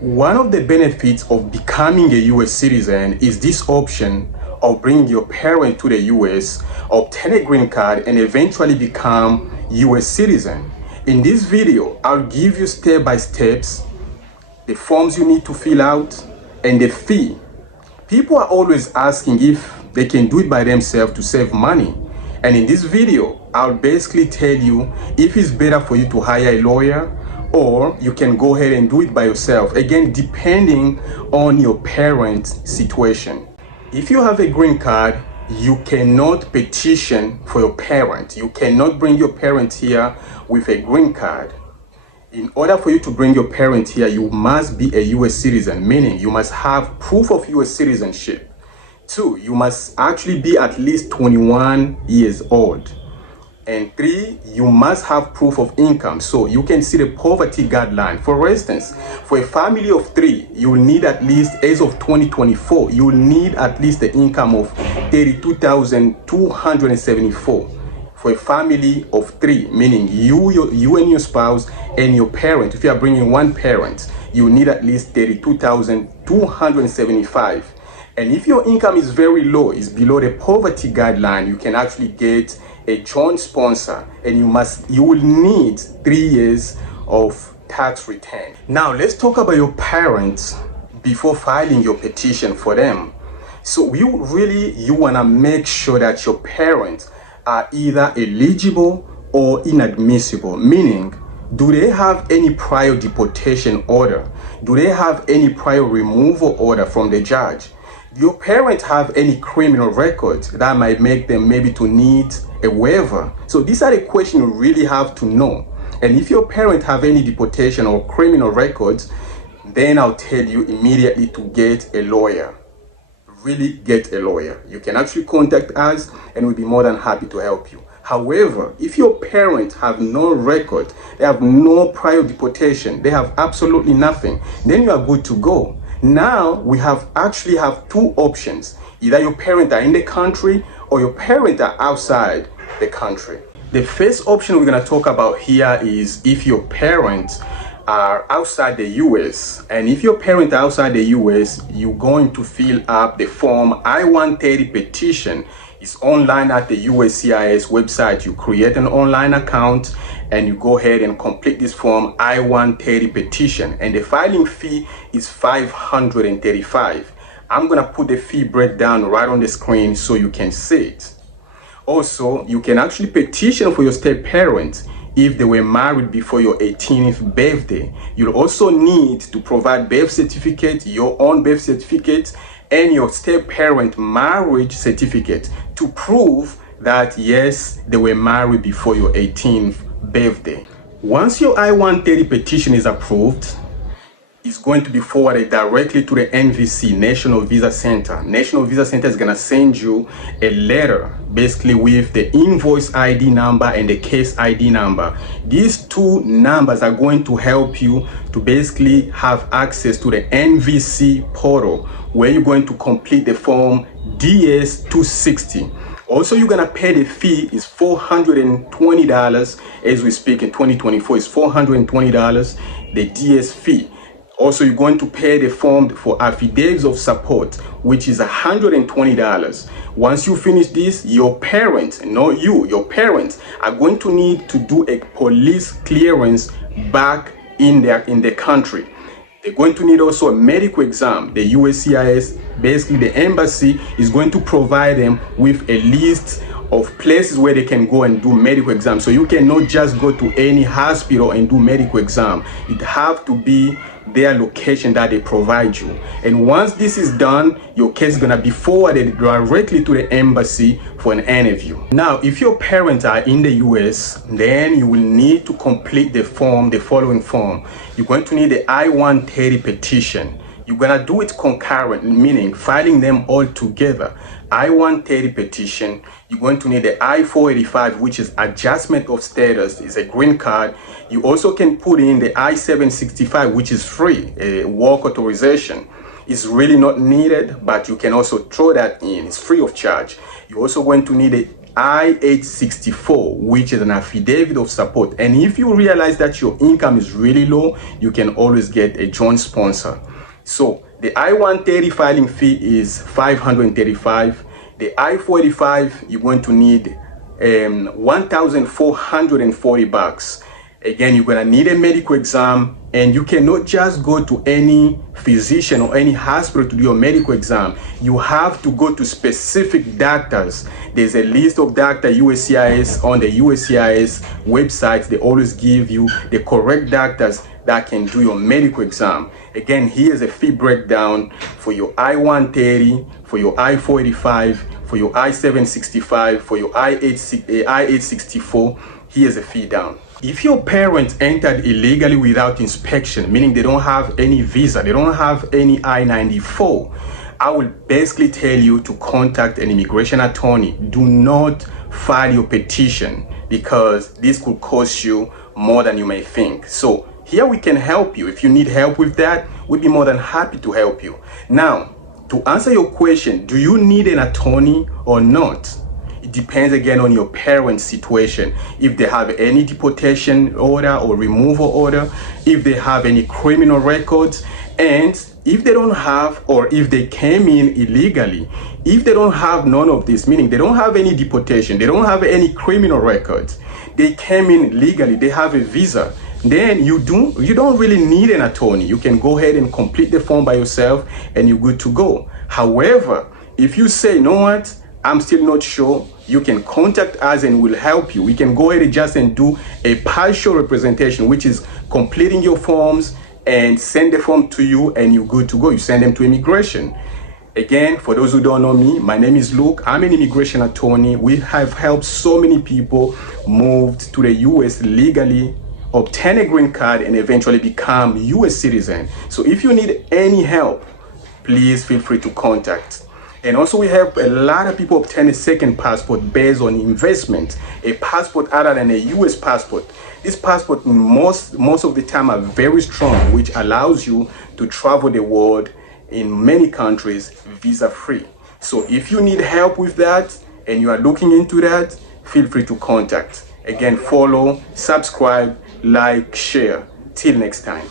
One of the benefits of becoming a U.S. citizen is this option of bringing your parent to the U.S., obtain a green card, and eventually become U.S. citizen. In this video, I'll give you step-by-steps, the forms you need to fill out, and the fee. People are always asking if they can do it by themselves to save money. And in this video, I'll basically tell you if it's better for you to hire a lawyer or you can go ahead and do it by yourself. Again, depending on your parent's situation. If you have a green card, you cannot petition for your parent. You cannot bring your parent here with a green card. In order for you to bring your parent here, you must be a U.S. citizen, meaning you must have proof of U.S. citizenship. 2, you must actually be at least 21 years old. And 3, you must have proof of income. So you can see the poverty guideline. For instance, for a family of 3, you will need at least, as of 2024, you will need at least the income of $32,274. For a family of 3, meaning you and your spouse and your parent. If you are bringing one parent, you need at least $32,275. And if your income is very low, is below the poverty guideline, you can actually get a joint sponsor, and you will need 3 years of tax return. Now let's talk about your parents before filing your petition for them. So you want to make sure that your parents are either eligible or inadmissible, meaning do they have any prior deportation order? Do they have any prior removal order from the judge? Do your parents have any criminal records that might make them maybe to need a waiver? So these are the questions you really have to know. And if your parents have any deportation or criminal records, then I'll tell you immediately to get a lawyer. Really get a lawyer. You can actually contact us and we'll be more than happy to help you. However, if your parents have no record, they have no prior deportation, they have absolutely nothing, then you are good to go. Now we actually have 2 options. Either your parents are in the country or your parents are outside the country. The first option we're going to talk about here is if your parents are outside the US. And if your parents are outside the US, you're going to fill up the form I130 Petition. It's online at the USCIS website. You create an online account and you go ahead and complete this form I130 Petition. And the filing fee is $535. I'm going to put the fee breakdown right on the screen so you can see it. Also, you can actually petition for your step-parents if they were married before your 18th birthday. You'll also need to provide birth certificate, your own birth certificate, and your step-parent marriage certificate to prove that yes, they were married before your 18th birthday. Once your I-130 petition is approved, it's going to be forwarded directly to the NVC, National Visa Center. National Visa Center is going to send you a letter basically with the invoice ID number and the case ID number. These 2 numbers are going to help you to basically have access to the NVC portal where you're going to complete the form DS-260. Also, you're going to pay the fee is $420 as we speak in 2024. It's $420, the DS fee. Also, you're going to pay the form for affidavits of support, which is $120. Once you finish this, your parents, not you, your parents are going to need to do a police clearance back in the country. They're going to need also a medical exam. The USCIS, basically the embassy, is going to provide them with a list of places where they can go and do medical exams. So you cannot just go to any hospital and do medical exam. It have to be their location that they provide you. And once this is done, your case is gonna be forwarded directly to the embassy for an interview. Now, if your parents are in the US, then you will need to complete the following form. You're going to need the I-130 petition. You're gonna do it concurrent, meaning filing them all together. I-130 petition. You're going to need the I-485, which is adjustment of status, is a green card. You also can put in the I-765, which is free, a work authorization. It's really not needed, but you can also throw that in. It's free of charge. You're also going to need a I-864, which is an affidavit of support. And if you realize that your income is really low, you can always get a joint sponsor. So the I-130 filing fee is $535. The I-45, you're going to need $1,440. Again, you're gonna need a medical exam, and you cannot just go to any physician or any hospital to do your medical exam. You have to go to specific doctors. There's a list of doctors, USCIS, on the USCIS website. They always give you the correct doctors that can do your medical exam. Again, here's a fee breakdown for your I-130, for your I-485, for your I-765, for your I-864. Here's a fee down. If your parents entered illegally without inspection, meaning they don't have any visa, they don't have any I-94, I will basically tell you to contact an immigration attorney. Do not file your petition, because this could cost you more than you may think. So here we can help you. If you need help with that, we'd be more than happy to help you. Now, to answer your question, do you need an attorney or not? It depends again on your parents' situation. If they have any deportation order or removal order, if they have any criminal records, and if they don't have, or if they came in illegally. If they don't have none of this, meaning they don't have any deportation, they don't have any criminal records, they came in legally, they have a visa, then you don't really need an attorney. You can go ahead and complete the form by yourself and you're good to go. However, if you say, you know what, I'm still not sure, you can contact us and we'll help you. We can go ahead and just do a partial representation, which is completing your forms and send the form to you and you're good to go. You send them to immigration. Again, for those who don't know me, my name is Luke. I'm an immigration attorney. We have helped so many people move to the US legally, obtain a green card, and eventually become US citizen. So if you need any help, please feel free to contact. And also we help a lot of people obtain a second passport based on investment, a passport other than a US passport. This passport most of the time are very strong, which allows you to travel the world in many countries visa free. So if you need help with that and you are looking into that, feel free to contact. Again, follow, subscribe, like, share. Till next time.